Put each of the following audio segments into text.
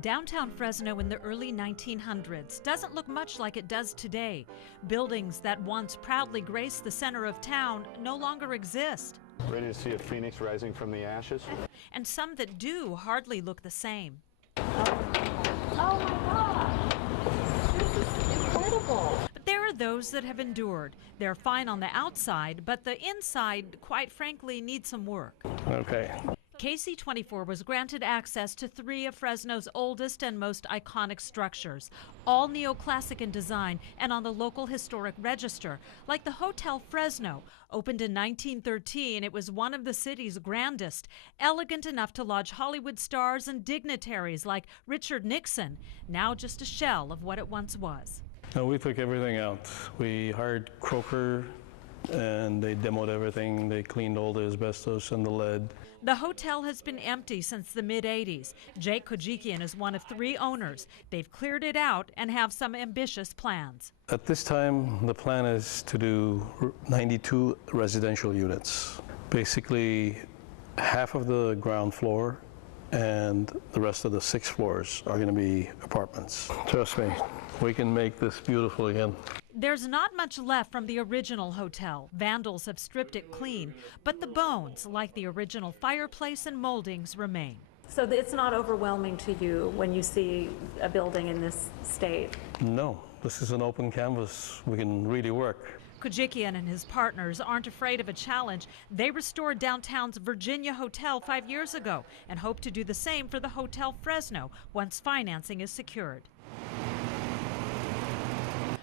Downtown Fresno in the early 1900s doesn't look much like it does today. Buildings that once proudly graced the center of town no longer exist. Ready to see a phoenix rising from the ashes? And some that do hardly look the same. Oh my gosh, this is incredible. But there are those that have endured. They're fine on the outside, but the inside, quite frankly, needs some work. Okay. KC-24 was granted access to 3 of Fresno's oldest and most iconic structures, all neoclassic in design and on the local historic register. Like the Hotel Fresno, opened in 1913, it was one of the city's grandest, elegant enough to lodge Hollywood stars and dignitaries like Richard Nixon, now just a shell of what it once was. No, we took everything out. We hired Croker, and they demoed everything. They cleaned all the asbestos and the lead. The hotel has been empty since the mid-'80s. Jake Kojikian is one of 3 owners. They've cleared it out and have some ambitious plans. At this time, the plan is to do 92 residential units. Basically, half of the ground floor and the rest of the 6 floors are going to be apartments. Trust me, we can make this beautiful again. There's not much left from the original hotel. Vandals have stripped it clean, but the bones, like the original fireplace and moldings, remain. So it's not overwhelming to you when you see a building in this state? No, this is an open canvas. We can really work. Kojikian and his partners aren't afraid of a challenge. They restored downtown's Virginia Hotel 5 years ago and hope to do the same for the Hotel Fresno once financing is secured.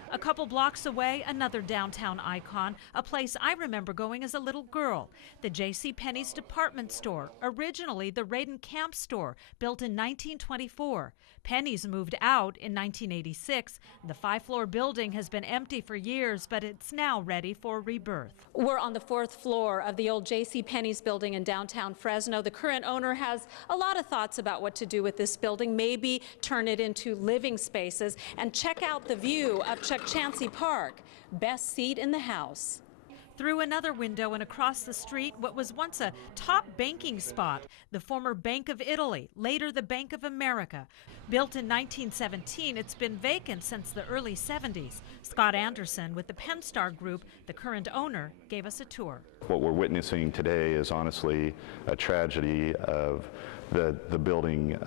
A couple blocks away, another downtown icon, a place I remember going as a little girl, the JCPenney's department store, originally the Radin Camp store, built in 1924. Penney's moved out in 1986. The 5-floor building has been empty for years, but it's now ready for rebirth. We're on the 4th floor of the old JCPenney's building in downtown Fresno. The current owner has a lot of thoughts about what to do with this building, maybe turn it into living spaces, and check out the view of Chansey Park, best seat in the house. Through another window and across the street, what was once a top banking spot, the former Bank of Italy, later the Bank of America. Built in 1917, it's been vacant since the early 70s. Scott Anderson with the Penstar Group, the current owner, gave us a tour. What we're witnessing today is honestly a tragedy of the building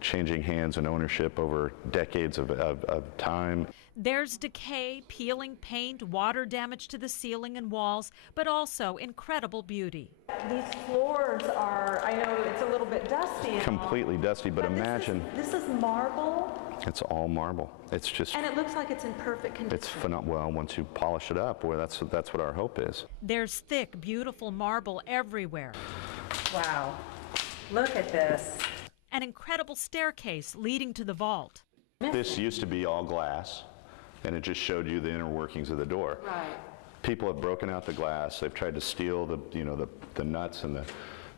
changing hands and ownership over decades of time. There's decay, peeling paint, water damage to the ceiling and walls, but also incredible beauty. These floors are, I know it's a little bit dusty. Completely dusty, but imagine. This is marble. It's all marble. It's just. And it looks like it's in perfect condition. It's phenomenal. Well, once you polish it up, well, that's what our hope is. There's thick, beautiful marble everywhere. Wow. Look at this. An incredible staircase leading to the vault. This used to be all glass, and it just showed you the inner workings of the door. Right. People have broken out the glass. They've tried to steal the nuts and the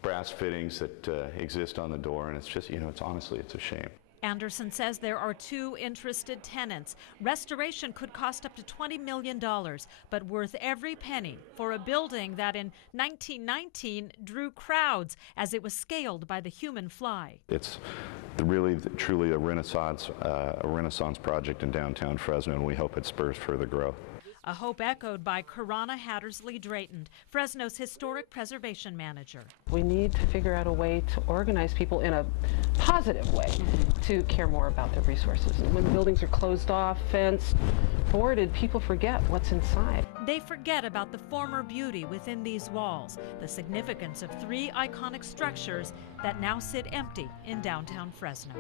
brass fittings that exist on the door, and it's just, it's honestly, it's a shame. Anderson says there are 2 interested tenants. Restoration could cost up to $20 million, but worth every penny for a building that in 1919 drew crowds as it was scaled by the human fly. It's really, truly a renaissance project in downtown Fresno, and we hope it spurs further growth. A hope echoed by Karana Hattersley-Drayton, Fresno's historic preservation manager. We need to figure out a way to organize people in a positive way to care more about their resources. When buildings are closed off, fenced, boarded, people forget what's inside. They forget about the former beauty within these walls, the significance of 3 iconic structures that now sit empty in downtown Fresno.